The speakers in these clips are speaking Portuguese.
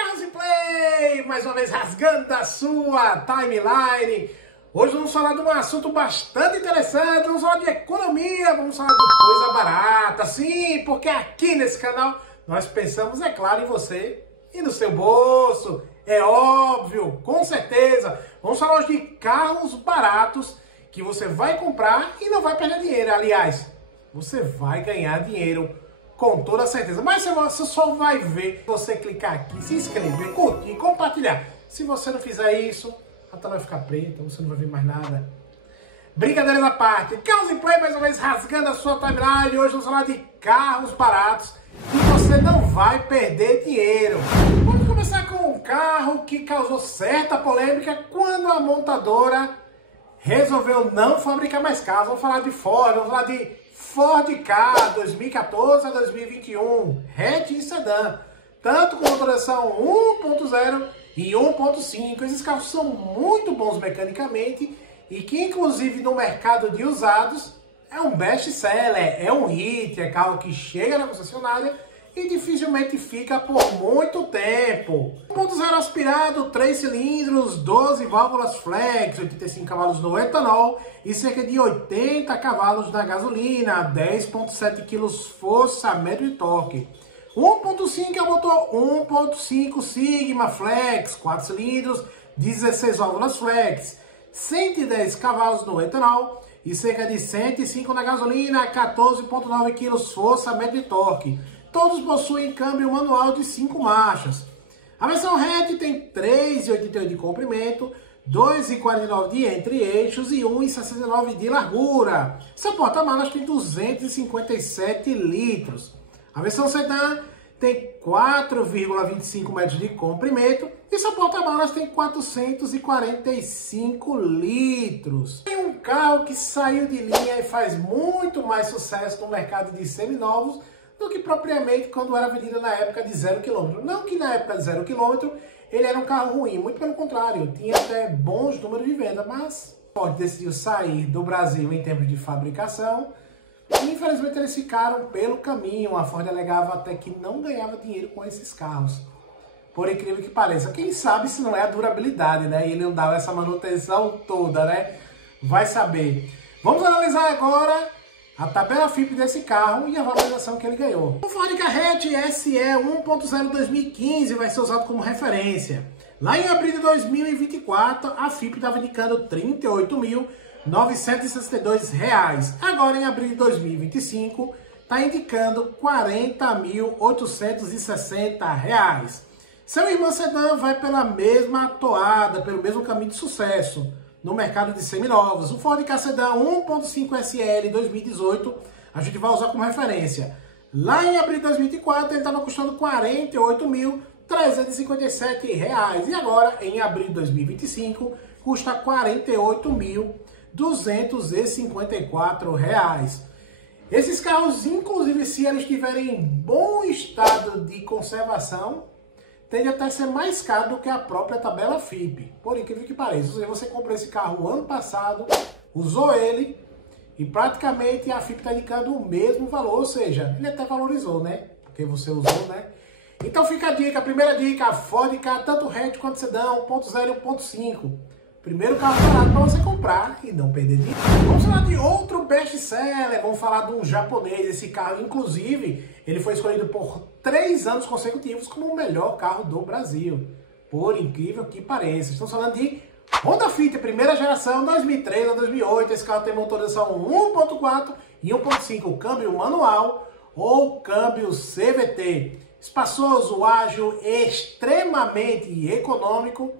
Carros em Play, mais uma vez rasgando a sua timeline. Hoje vamos falar de um assunto bastante interessante, vamos falar de economia, vamos falar de coisa barata. Sim, porque aqui nesse canal nós pensamos, é claro, em você e no seu bolso. É óbvio, com certeza. Vamos falar hoje de carros baratos que você vai comprar e não vai perder dinheiro. Aliás, você vai ganhar dinheiro com toda certeza. Mas você só vai ver se você clicar aqui, se inscrever, curtir, compartilhar. Se você não fizer isso, a tela vai ficar preta, você não vai ver mais nada. Brincadeiras à parte. Carros em Play, mais uma vez, rasgando a sua timeline. Hoje vamos falar de carros baratos e você não vai perder dinheiro. Vamos começar com um carro que causou certa polêmica quando a montadora resolveu não fabricar mais carros. Vamos falar de Ford, vamos falar de Ford Ka 2014 a 2021, hatch e sedã, tanto com motorização 1.0 e 1.5. Esses carros são muito bons mecanicamente e que inclusive no mercado de usados é um best-seller, é um hit, é carro que chega na concessionária e dificilmente fica por muito tempo. 1.0 aspirado, 3 cilindros, 12 válvulas flex, 85 cavalos no etanol e cerca de 80 cavalos na gasolina, 10.7 kg força, médio e torque. 1.5 é o motor 1.5 Sigma Flex, 4 cilindros, 16 válvulas flex, 110 cavalos no etanol e cerca de 105 na gasolina, 14.9 kg força, médio e torque. Todos possuem câmbio manual de 5 marchas. A versão hatch tem 3,88 de comprimento, 2,49 de entre-eixos e 1,69 de largura. Seu porta-malas tem 257 litros. A versão sedã tem 4,25 metros de comprimento e seu porta-malas tem 445 litros. Tem um carro que saiu de linha e faz muito mais sucesso no mercado de seminovos do que propriamente quando era vendido na época de 0 km. Não que na época de 0 km ele era um carro ruim, muito pelo contrário, tinha até bons números de venda, mas Ford decidiu sair do Brasil em termos de fabricação e infelizmente eles ficaram pelo caminho. A Ford alegava até que não ganhava dinheiro com esses carros. Por incrível que pareça, quem sabe se não é a durabilidade, né? E ele não dava essa manutenção toda, né? Vai saber. Vamos analisar agora a tabela FIPE desse carro e a valorização que ele ganhou. O Ford Ka hatch SE 1.0 2015 vai ser usado como referência. Lá em abril de 2024, a FIPE estava indicando R$ 38.962. Agora, em abril de 2025, está indicando R$ 40.860. Seu irmão sedã vai pela mesma toada, pelo mesmo caminho de sucesso no mercado de seminovos. O Ford Ka sedã 1.5 SL 2018, a gente vai usar como referência. Lá em abril de 2024, ele estava custando R$ 48.357. E agora, em abril de 2025, custa R$ 48.254. Esses carros, inclusive, se eles estiverem em bom estado de conservação, tende até a ser mais caro do que a própria tabela FIPE. Por incrível que pareça, você comprou esse carro ano passado, usou ele e praticamente a FIPE está indicando o mesmo valor, ou seja, ele até valorizou, né? Porque você usou, né? Então fica a dica, a primeira dica, Ford Ka, tanto hatch quanto sedã, 1.0 e 1.5. Primeiro carro barato para você comprar e não perder dinheiro. Vamos falar de outro best-seller, vamos falar de um japonês. Esse carro, inclusive, ele foi escolhido por 3 anos consecutivos como o melhor carro do Brasil. Por incrível que pareça. Estamos falando de Honda Fit, primeira geração, 2003 a 2008. Esse carro tem motorização 1.4 e 1.5, câmbio manual ou câmbio CVT. Espaçoso, ágil, extremamente econômico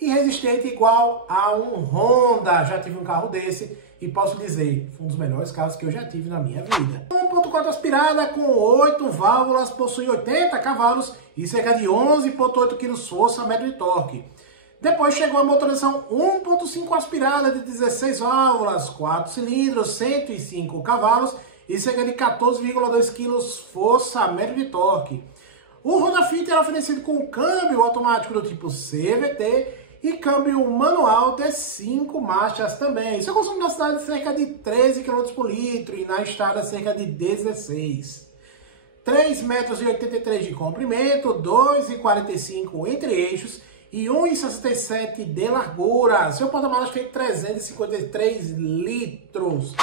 e resistente igual a um Honda. Já tive um carro desse e posso dizer, foi um dos melhores carros que eu já tive na minha vida. 1.4 aspirada com 8 válvulas, possui 80 cavalos e cerca de 11.8 kg força, médio e torque. Depois chegou a motorização 1.5 aspirada de 16 válvulas, 4 cilindros, 105 cavalos e cerca de 14,2 kg força, médio de torque. O Honda Fit era oferecido com câmbio automático do tipo CVT e câmbio manual de 5 marchas também. Seu consumo na cidade é cerca de 13 km por litro e na estrada cerca de 16. 3,83 m de comprimento, 2,45 entre eixos e 1,67 de largura. Seu porta-malas tem 353 litros.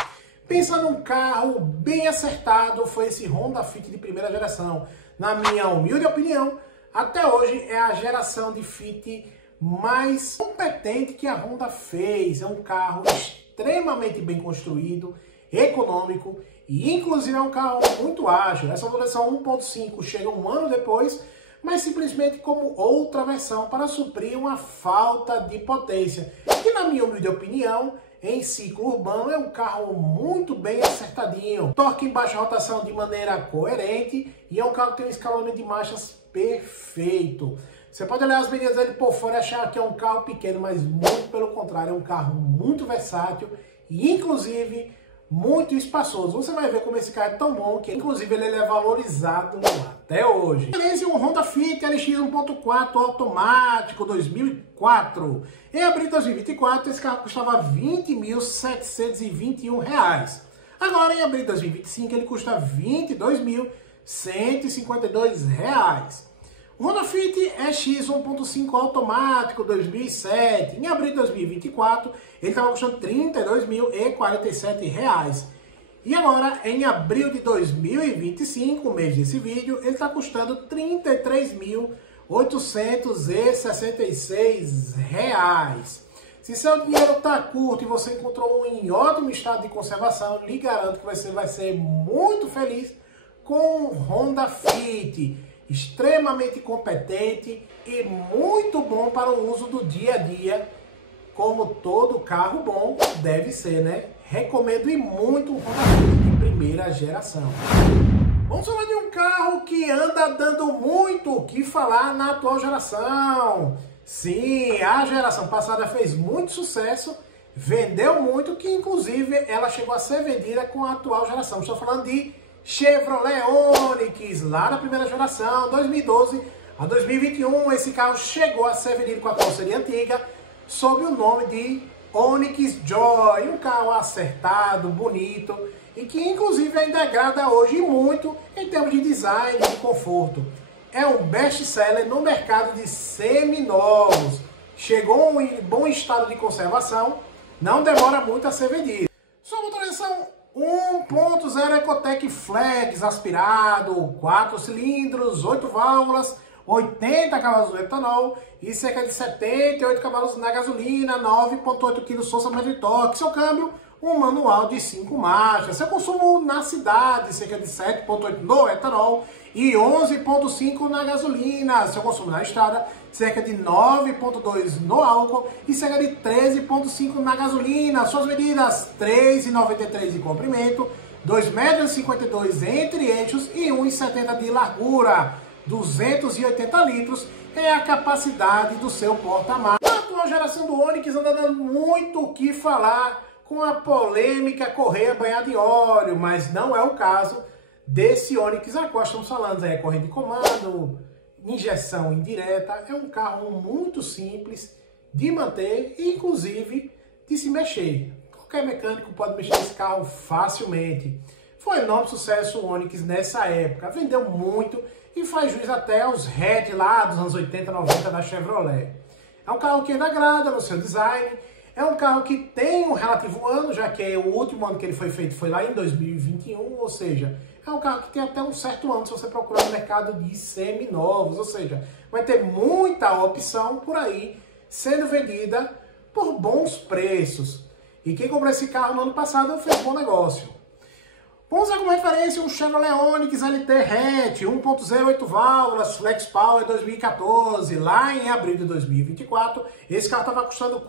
Pensa num carro bem acertado, foi esse Honda Fit de primeira geração. Na minha humilde opinião, até hoje é a geração de Fit mais competente que a Honda fez. É um carro extremamente bem construído, econômico e inclusive é um carro muito ágil. Essa versão 1.5 chega um ano depois, mas simplesmente como outra versão para suprir uma falta de potência. Que na minha humilde opinião, em ciclo urbano é um carro muito bem acertadinho. Torque em baixa rotação de maneira coerente e é um carro que tem um escalonamento de marchas perfeito. Você pode olhar as medidas dele por fora e achar que é um carro pequeno, mas muito pelo contrário, é um carro muito versátil e inclusive muito espaçoso. Você vai ver como esse carro é tão bom que inclusive ele é valorizado até hoje. Beleza, um Honda Fit LX 1.4 automático 2004. Em abril de 2024 esse carro custava R$ 20.721. Agora em abril de 2025 ele custa R$ 22.152. O Honda Fit EX 1.5 automático 2007, em abril de 2024, ele estava custando R$ 32.047. E agora, em abril de 2025, o mês desse vídeo, ele está custando R$ 33.866. Se seu dinheiro está curto e você encontrou um em ótimo estado de conservação, lhe garanto que você vai ser muito feliz com o Honda Fit. Extremamente competente e muito bom para o uso do dia a dia, como todo carro bom deve ser, né? Recomendo e muito um Honda Fit de primeira geração. Vamos falar de um carro que anda dando muito o que falar na atual geração. Sim, a geração passada fez muito sucesso, vendeu muito, que inclusive ela chegou a ser vendida com a atual geração. Estou falando de Chevrolet Onix, lá da primeira geração, 2012 a 2021, esse carro chegou a ser vendido com a carroceria antiga, sob o nome de Onix Joy, um carro acertado, bonito, e que inclusive ainda agrada hoje muito em termos de design e de conforto. É um best-seller no mercado de seminovos, chegou em bom estado de conservação, não demora muito a ser vendido. Sua motorização 1.0 Ecotec Flex aspirado, 4 cilindros, 8 válvulas, 80 cavalos no etanol e cerca de 78 cavalos na gasolina, 9.8 kg de torque. Seu câmbio, um manual de 5 marchas. Seu consumo na cidade, cerca de 7.8 no etanol e 11.5 na gasolina. Seu consumo na estrada, cerca de 9.2 no álcool e cerca de 13.5 na gasolina. Suas medidas, 3,93 de comprimento, 2,52 m entre eixos e 1,70 de largura. 280 litros é a capacidade do seu porta-malas. A atual geração do Onix anda dando muito o que falar com a polêmica correia banhada em óleo, mas não é o caso desse Onix a qual estamos falando. É correia de comando, injeção indireta, é um carro muito simples de manter e inclusive de se mexer. Qualquer mecânico pode mexer nesse carro facilmente. Foi um enorme sucesso o Onix nessa época, vendeu muito e faz jus até aos hatch lá dos anos 80, 90 da Chevrolet. É um carro que ainda agrada no seu design, é um carro que tem um relativo ano, já que o último ano que ele foi feito foi lá em 2021, ou seja, é um carro que tem até um certo ano se você procurar no mercado de seminovos, ou seja, vai ter muita opção por aí sendo vendida por bons preços. E quem comprou esse carro no ano passado fez bom negócio. Vamos usar como referência um Chevrolet Onix LT hatch 1.0 8 válvulas Flex Power 2014, lá em abril de 2024, esse carro estava custando R$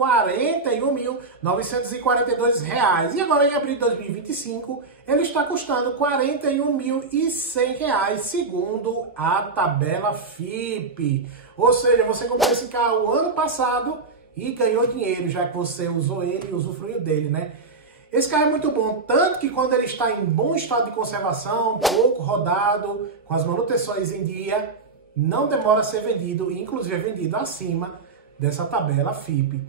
41.942 e agora em abril de 2025 ele está custando R$ 41.100 segundo a tabela FIPE. Ou seja, você comprou esse carro ano passado e ganhou dinheiro, já que você usou ele e usufruiu dele, né? Esse carro é muito bom, tanto que quando ele está em bom estado de conservação, pouco rodado, com as manutenções em dia, não demora a ser vendido, e inclusive é vendido acima dessa tabela FIPE.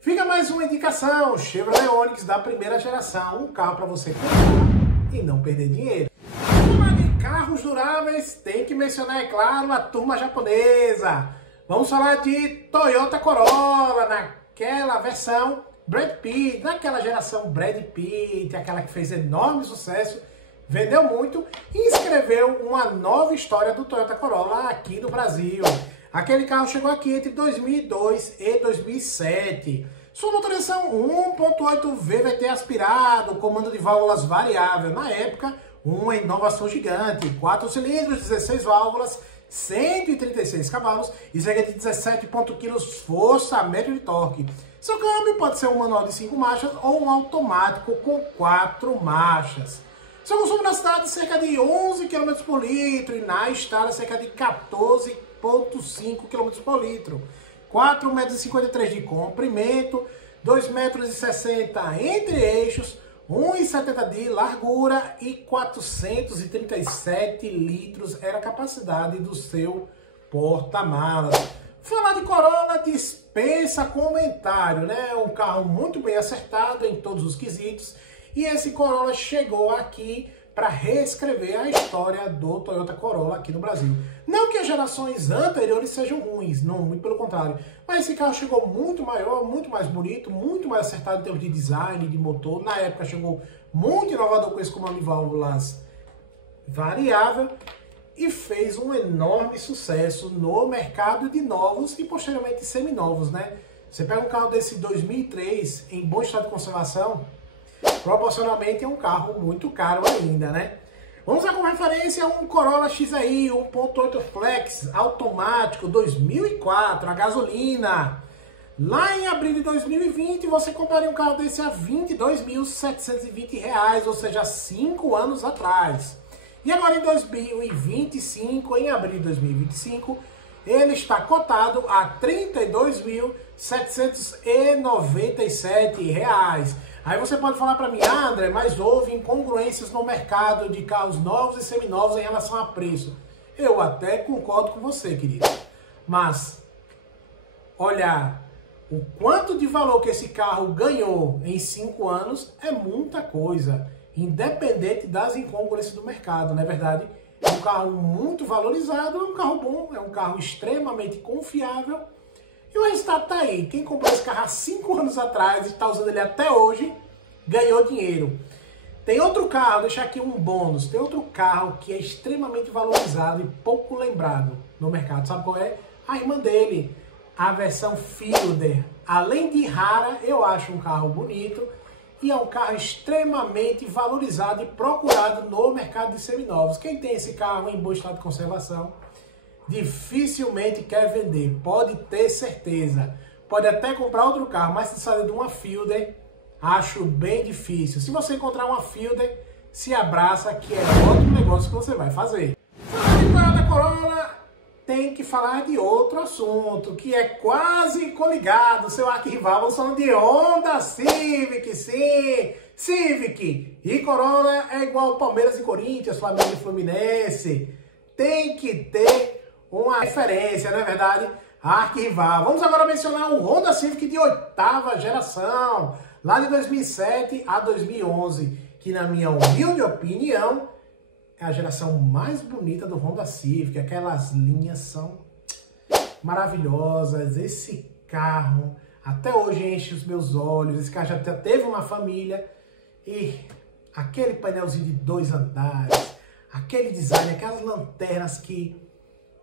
Fica mais uma indicação, Chevrolet Onix da primeira geração, um carro para você comprar e não perder dinheiro. Vamos lá de carros duráveis, tem que mencionar, é claro, a turma japonesa. Vamos falar de Toyota Corolla, naquela versão Brad Pitt, naquela geração Brad Pitt, aquela que fez enorme sucesso, vendeu muito e escreveu uma nova história do Toyota Corolla aqui no Brasil. Aquele carro chegou aqui entre 2002 e 2007. Sua motorização 1.8 VVT aspirado, comando de válvulas variável. Na época, uma inovação gigante. 4 cilindros, 16 válvulas, 136 cavalos e cerca de 17 kg força média de torque. Seu câmbio pode ser um manual de 5 marchas ou um automático com 4 marchas. Seu consumo na cidade cerca de 11 km por litro e na estrada cerca de 14,5 km por litro. 4,53 m de comprimento, 2,60 m entre eixos, 1,70 m de largura e 437 litros era a capacidade do seu porta-malas. Falar de Corolla dispensa comentário, né? É um carro muito bem acertado em todos os quesitos e esse Corolla chegou aqui para reescrever a história do Toyota Corolla aqui no Brasil. Não que as gerações anteriores sejam ruins, não, muito pelo contrário. Mas esse carro chegou muito maior, muito mais bonito, muito mais acertado em termos de design, de motor. Na época chegou muito inovador com esse comando de válvulas variável e fez um enorme sucesso no mercado de novos e posteriormente seminovos, né? Você pega um carro desse 2003 em bom estado de conservação, proporcionalmente é um carro muito caro ainda, né? Vamos usar como referência um Corolla XEI 1.8 Flex automático 2004, a gasolina. Lá em abril de 2020 você compraria um carro desse a R$ 22.720, ou seja, 5 anos atrás. E agora em 2025, em abril de 2025, ele está cotado a R$ 32.797. Aí você pode falar para mim, André, mas houve incongruências no mercado de carros novos e seminovos em relação a preço. Eu até concordo com você, querido. Mas, olha, o quanto de valor que esse carro ganhou em 5 anos é muita coisa. Independente das incongruências do mercado, não é verdade? É um carro muito valorizado, é um carro bom, é um carro extremamente confiável. E o resultado está aí. Quem comprou esse carro há 5 anos atrás e está usando ele até hoje, ganhou dinheiro. Tem outro carro, deixa aqui um bônus. Tem outro carro que é extremamente valorizado e pouco lembrado no mercado. Sabe qual é? A irmã dele, a versão Fielder. Além de rara, eu acho um carro bonito e é um carro extremamente valorizado e procurado no mercado de seminovos. Quem tem esse carro em bom estado de conservação dificilmente quer vender, pode ter certeza. Pode até comprar outro carro, mas se sair de uma Fielder, acho bem difícil. Se você encontrar uma Fielder, se abraça que é outro negócio que você vai fazer. Falar de Toyota Corolla, tem que falar de outro assunto, que é quase coligado, seu arquival. Vamos falando de Honda Civic, sim, Civic. E Corolla é igual Palmeiras e Corinthians, Flamengo e Fluminense. Tem que ter uma referência, não é verdade? Arquivar. Vamos agora mencionar o Honda Civic de 8ª geração, lá de 2007 a 2011, que na minha humilde opinião é a geração mais bonita do Honda Civic. Aquelas linhas são maravilhosas. Esse carro até hoje enche os meus olhos. Esse carro já teve uma família e aquele painelzinho de 2 andares, aquele design, aquelas lanternas que,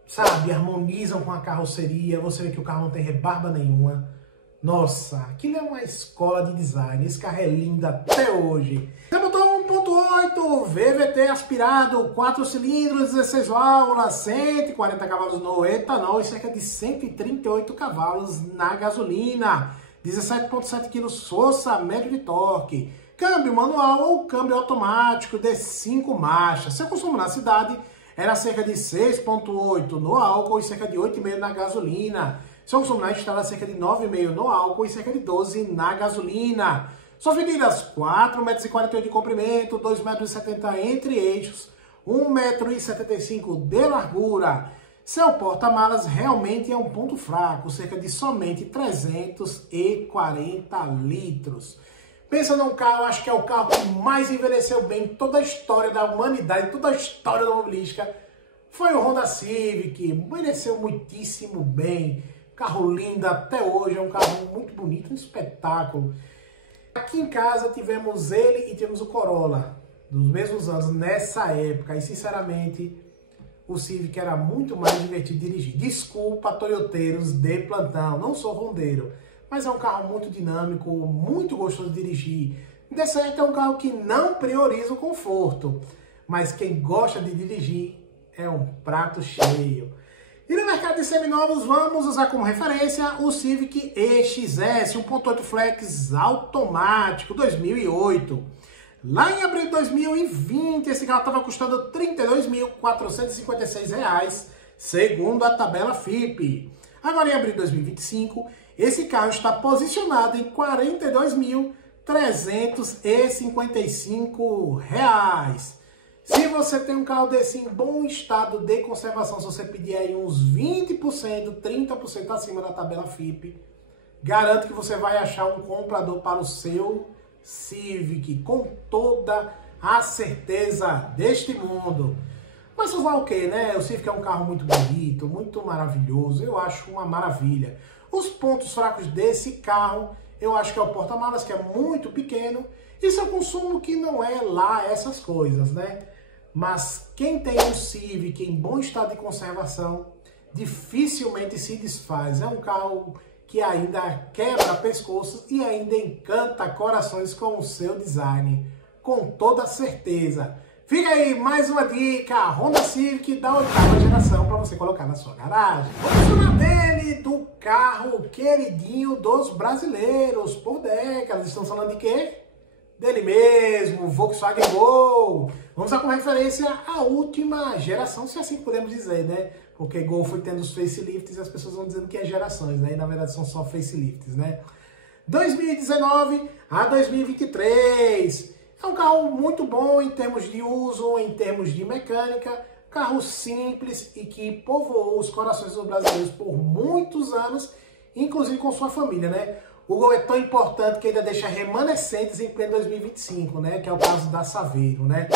sabe, harmonizam com a carroceria. Você vê que o carro não tem rebarba nenhuma. Nossa, aquilo é uma escola de design. Esse carro é lindo até hoje. Você botou 1.8 VVT aspirado, 4 cilindros, 16 válvulas, 140 cavalos no etanol e cerca de 138 cavalos na gasolina. 17,7 kg força média de torque. Câmbio manual ou câmbio automático de 5 marchas. Seu consumo na cidade era cerca de 6,8 no álcool e cerca de 8,5 na gasolina. Seu consumo na estrada cerca de 9,5 no álcool e cerca de 12 na gasolina. Suas medidas: 4,48 m de comprimento, 2,70 m entre eixos, 1,75 m de largura. Seu porta-malas realmente é um ponto fraco, cerca de somente 340 litros. Pensa num carro, acho que é o carro que mais envelheceu bem em toda a história da humanidade, toda a história da automobilística. Foi o Honda Civic, envelheceu muitíssimo bem. Carro lindo até hoje, é um carro muito bonito, um espetáculo. Aqui em casa tivemos ele e tivemos o Corolla, dos mesmos anos, nessa época. E sinceramente, o Civic era muito mais divertido de dirigir. Desculpa, toyoteiros de plantão, não sou rondeiro. Mas é um carro muito dinâmico, muito gostoso de dirigir. De certo, é um carro que não prioriza o conforto. Mas quem gosta de dirigir é um prato cheio. E no mercado de seminovos, vamos usar como referência o Civic EXS 1.8 Flex automático 2008. Lá em abril de 2020, esse carro estava custando R$ 32.456, segundo a tabela FIPE. Agora, em abril de 2025, esse carro está posicionado em R$ 42.355. Se você tem um carro desse em bom estado de conservação, se você pedir aí uns 20%, 30% acima da tabela FIPE, garanto que você vai achar um comprador para o seu Civic, com toda a certeza deste mundo. Mas falar o que, né? O Civic é um carro muito bonito, muito maravilhoso, eu acho uma maravilha. Os pontos fracos desse carro, eu acho que é o porta-malas, que é muito pequeno, e seu consumo que não é lá essas coisas, né? Mas quem tem um Civic em bom estado de conservação, dificilmente se desfaz. É um carro que ainda quebra pescoços e ainda encanta corações com o seu design, com toda certeza. Fica aí mais uma dica, Honda Civic da 8ª geração para você colocar na sua garagem. Vamos falar dele, do carro queridinho dos brasileiros por décadas. Estamos falando de quê? Dele mesmo, Volkswagen Gol. Vamos usar como referência a última geração, se assim podemos dizer, né? Porque Gol foi tendo os facelifts e as pessoas vão dizendo que é gerações, né? E na verdade são só facelifts, né? 2019 a 2023. É um carro muito bom em termos de uso, em termos de mecânica. Carro simples e que povoou os corações dos brasileiros por muitos anos, inclusive com sua família, né? O Gol é tão importante que ainda deixa remanescentes em pleno 2025, né? Que é o caso da Saveiro, né?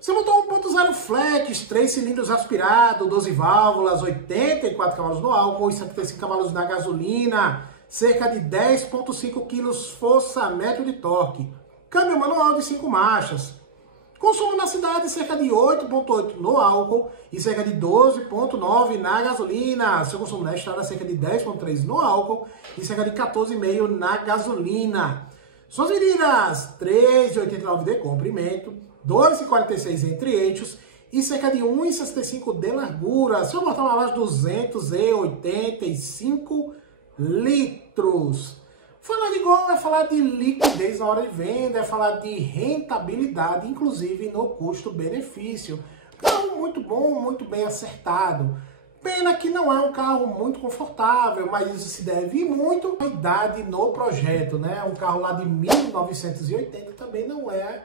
Você botou 1.0 Flex, 3 cilindros aspirado, 12 válvulas, 84 cavalos no álcool e 75 cavalos na gasolina, cerca de 10,5 kg força-metro de torque. Câmbio manual de 5 marchas. Consumo na cidade cerca de 8,8 no álcool e cerca de 12,9 na gasolina. Seu consumo na estrada cerca de 10,3 no álcool e cerca de 14,5 na gasolina. Suas medidas 3,89 de comprimento, 2,46 entre eixos e cerca de 1,65 de largura. Seu porta-malas 285 litros. Falar de Gol é falar de liquidez na hora de venda, é falar de rentabilidade, inclusive no custo-benefício. Carro muito bom, muito bem acertado. Pena que não é um carro muito confortável, mas isso se deve muito à idade no projeto, né? Um carro lá de 1980 também não é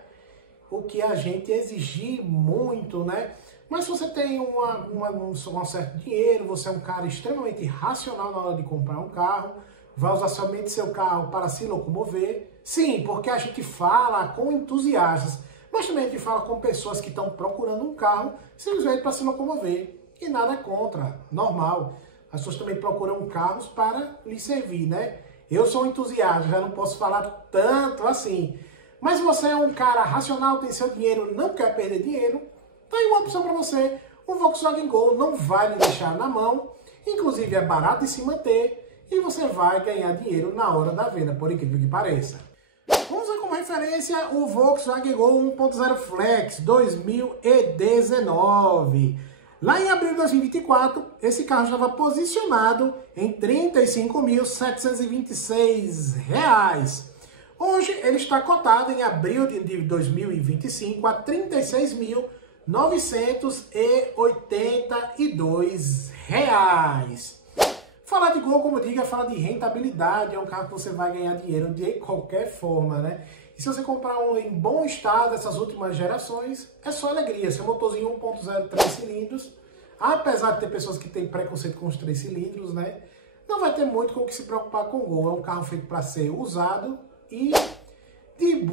o que a gente exigir muito, né? Mas se você tem um certo dinheiro, você é um cara extremamente racional na hora de comprar um carro, vai usar somente seu carro para se locomover. Sim, porque a gente fala com entusiastas, mas também a gente fala com pessoas que estão procurando um carro simplesmente para se locomover. E nada contra, normal. As pessoas também procuram carros para lhe servir, né? Eu sou um entusiasta, já não posso falar tanto assim. Mas se você é um cara racional, tem seu dinheiro, não quer perder dinheiro, tá aí uma opção para você. O Volkswagen Gol não vai lhe deixar na mão, inclusive é barato de se manter, e você vai ganhar dinheiro na hora da venda, por incrível que pareça. Vamos usar como referência o Volkswagen Gol 1.0 Flex 2019. Lá em abril de 2024, esse carro estava posicionado em R$ 35.726. Hoje ele está cotado em abril de 2025 a R$ 36.982. Falar de Gol, como eu digo, é falar de rentabilidade, é um carro que você vai ganhar dinheiro de qualquer forma, né? E se você comprar um em bom estado, essas últimas gerações, é só alegria. Seu motorzinho 1.0, 3 cilindros, apesar de ter pessoas que têm preconceito com os 3 cilindros, né? Não vai ter muito com o que se preocupar com o Gol. É um carro feito para ser usado e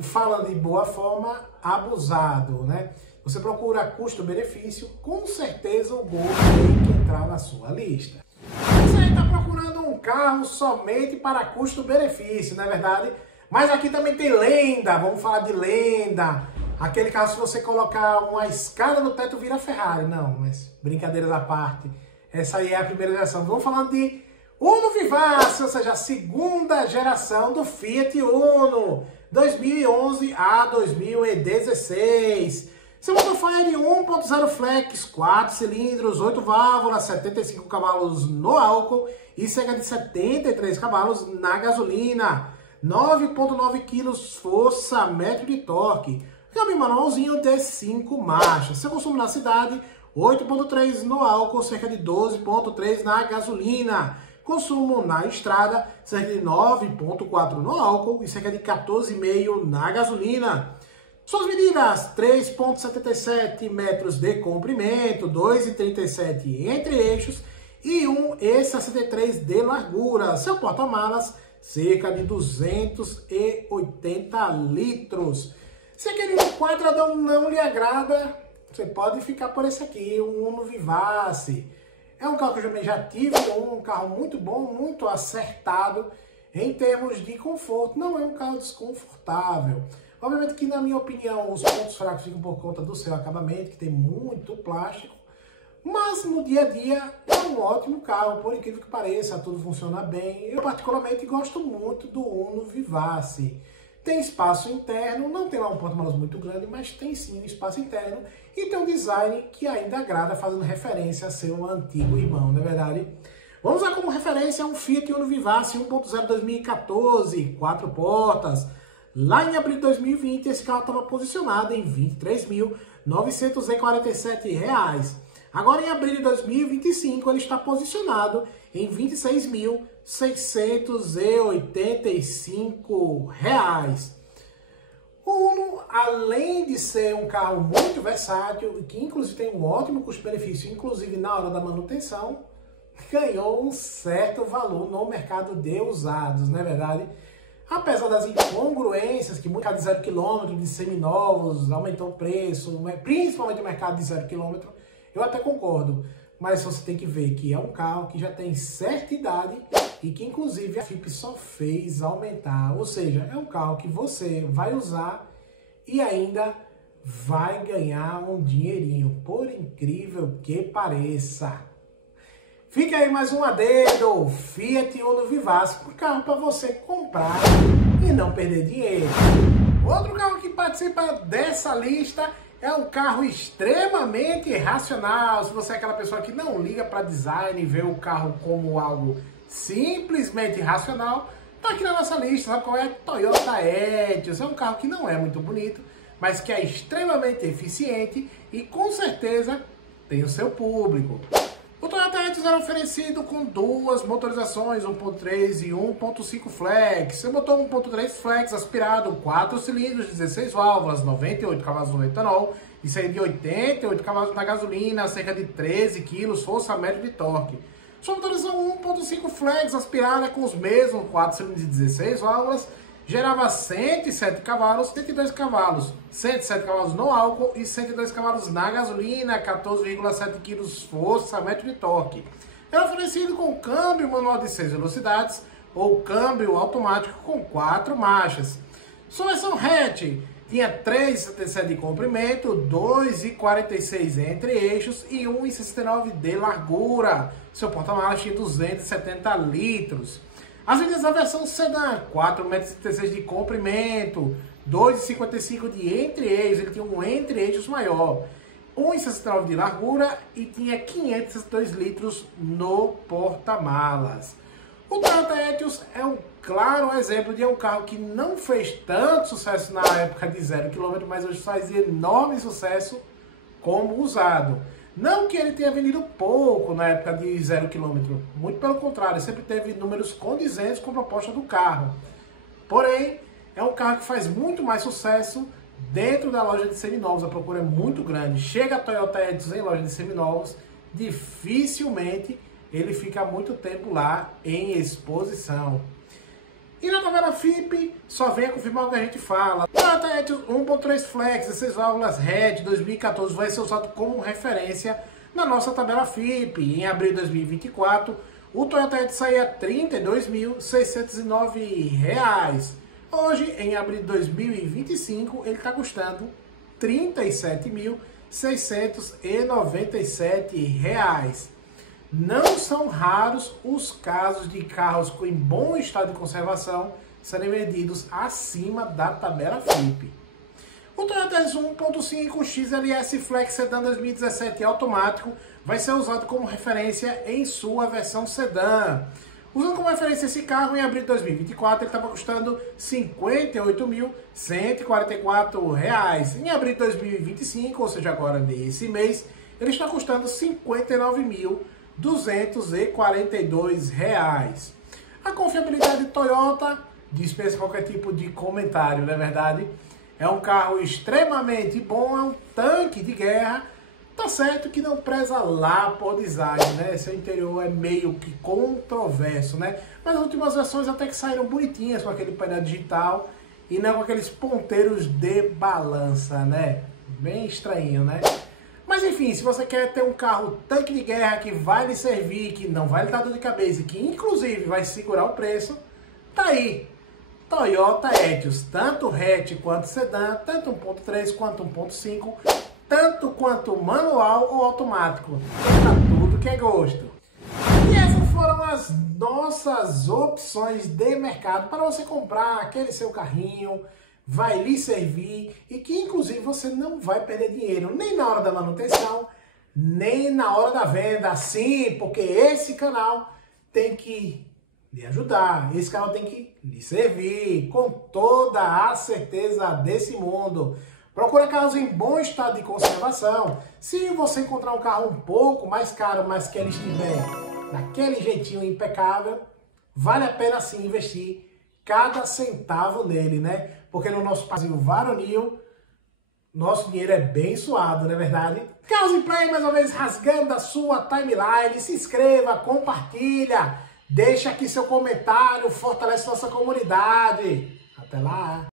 Falando de boa forma, abusado, né? Você procura custo-benefício, com certeza o Gol tem que entrar na sua lista. Você está procurando um carro somente para custo-benefício, não é verdade? Mas aqui também tem lenda, vamos falar de lenda. Aquele carro, se você colocar uma escada no teto, vira Ferrari. Não, mas brincadeiras à parte. Essa aí é a primeira geração. Vamos falando de Uno Vivace, ou seja, a segunda geração do Fiat Uno, 2011 a 2016. Seu motor foi de 1.0 flex, 4 cilindros, 8 válvulas, 75 cavalos no álcool e cerca de 73 cavalos na gasolina. 9.9 kg força, metro de torque. Câmbio manualzinho de 5 marchas. Seu consumo na cidade, 8.3 no álcool, cerca de 12.3 na gasolina. Consumo na estrada, cerca de 9.4 no álcool e cerca de 14,5 na gasolina. Suas medidas, 3.77 metros de comprimento, 2,37 entre eixos e 1,63 de largura. Seu porta-malas, cerca de 280 litros. Se aquele quadradão não lhe agrada, você pode ficar por esse aqui, um Uno Vivace. É um carro que eu também já tive, um carro muito bom, muito acertado em termos de conforto. Não é um carro desconfortável. Obviamente que, na minha opinião, os pontos fracos ficam por conta do seu acabamento, que tem muito plástico. Mas no dia a dia é um ótimo carro, por incrível que pareça, tudo funciona bem. Eu particularmente gosto muito do Uno Vivace. Tem espaço interno, não tem lá um porta-malas muito grande, mas tem sim um espaço interno. E tem um design que ainda agrada, fazendo referência a seu antigo irmão, não é verdade? Vamos usar como referência um Fiat Uno Vivace 1.0 2014, 4 portas. Lá em abril de 2020, esse carro estava posicionado em R$ 23.947. Agora, em abril de 2025, ele está posicionado em R$ 26.685. O Uno, além de ser um carro muito versátil, que inclusive tem um ótimo custo-benefício, inclusive na hora da manutenção, ganhou um certo valor no mercado de usados, não é verdade? Apesar das incongruências, que muito mercado de 0 km, de seminovos, aumentou o preço, principalmente o mercado de 0 km, eu até concordo. Mas você tem que ver que é um carro que já tem certa idade e que inclusive a FIP só fez aumentar. Ou seja, é um carro que você vai usar e ainda vai ganhar um dinheirinho, por incrível que pareça. Fica aí mais um adendo, Fiat Uno Vivace, um carro para você comprar e não perder dinheiro. Outro carro que participa dessa lista é um carro extremamente racional. Se você é aquela pessoa que não liga para design e vê o carro como algo simplesmente racional, tá aqui na nossa lista. Sabe qual é? Toyota Etios. É um carro que não é muito bonito, mas que é extremamente eficiente e com certeza tem o seu público. O Toyota Etios era oferecido com duas motorizações, 1.3 e 1.5 flex. Você botou 1.3 flex aspirado, 4 cilindros, 16 válvulas, 98 cavalos no etanol e cerca de 88 cavalos na gasolina, cerca de 13 kg, força média de torque. Sua motorização 1.5 flex aspirada com os mesmos 4 cilindros e 16 válvulas, gerava 107 cavalos, 107 cavalos no álcool e 102 cavalos na gasolina, 14,7 kg força, metro de torque. Era oferecido com câmbio manual de 6 velocidades ou câmbio automático com 4 marchas. Sua versão hatch tinha 3,77 de comprimento, 2,46 entre eixos e 1,69 de largura. Seu porta-malas tinha 270 litros. As medidas da versão sedã, 4,36 m de comprimento, 2,55 de entre-eixos, ele tinha um entre-eixos maior, 1,69 de largura e tinha 562 litros no porta-malas. O Toyota Etios é um claro exemplo de um carro que não fez tanto sucesso na época de 0 km, mas hoje faz enorme sucesso como usado. Não que ele tenha vendido pouco na época de 0 km, muito pelo contrário, sempre teve números condizentes com a proposta do carro. Porém, é um carro que faz muito mais sucesso dentro da loja de seminovos, a procura é muito grande. Chega a Toyota Etios em loja de seminovos, dificilmente ele fica muito tempo lá em exposição. E na tabela FIPE, só venha confirmar o que a gente fala. Toyota Etios 1.3 Flex, 16 válvulas hatch 2014 vai ser usado como referência na nossa tabela FIPE. Em abril de 2024, o Toyota Etios saía R$ 32.609. Hoje, em abril de 2025, ele está custando R$ 37.697. Não são raros os casos de carros em bom estado de conservação serem vendidos acima da tabela FIPE. O Toyota 1.5 XLS Flex Sedan 2017 automático vai ser usado como referência em sua versão sedã. Usando como referência esse carro, em abril de 2024, ele estava custando R$ 58.144. Em abril de 2025, ou seja, agora nesse mês, ele está custando R$ 59.242. A confiabilidade Toyota dispensa qualquer tipo de comentário, não é verdade? É um carro extremamente bom, é um tanque de guerra. Tá certo que não preza lá por design, né? Seu interior é meio que controverso, né? Mas as últimas versões até que saíram bonitinhas com aquele painel digital e não com aqueles ponteiros de balança, né? Bem estranho, né? Mas enfim, se você quer ter um carro tanque de guerra que vai lhe servir, que não vai lhe dar dor de cabeça e que inclusive vai segurar o preço, tá aí. Toyota Etios, tanto hatch quanto sedã, tanto 1.3 quanto 1.5, tanto quanto manual ou automático. Tá tudo que é gosto. E essas foram as nossas opções de mercado para você comprar aquele seu carrinho, vai lhe servir e que inclusive você não vai perder dinheiro nem na hora da manutenção, nem na hora da venda. Sim, porque esse canal tem que lhe ajudar, esse canal tem que lhe servir com toda a certeza desse mundo. Procura carros em bom estado de conservação. Se você encontrar um carro um pouco mais caro, mas que ele estiver daquele jeitinho impecável, vale a pena sim investir cada centavo nele, né? Porque no nosso país varonil, nosso dinheiro é bem suado, não é verdade? Carros em Play, mais uma vez, rasgando a sua timeline. Se inscreva, compartilha, deixa aqui seu comentário, fortalece nossa comunidade. Até lá!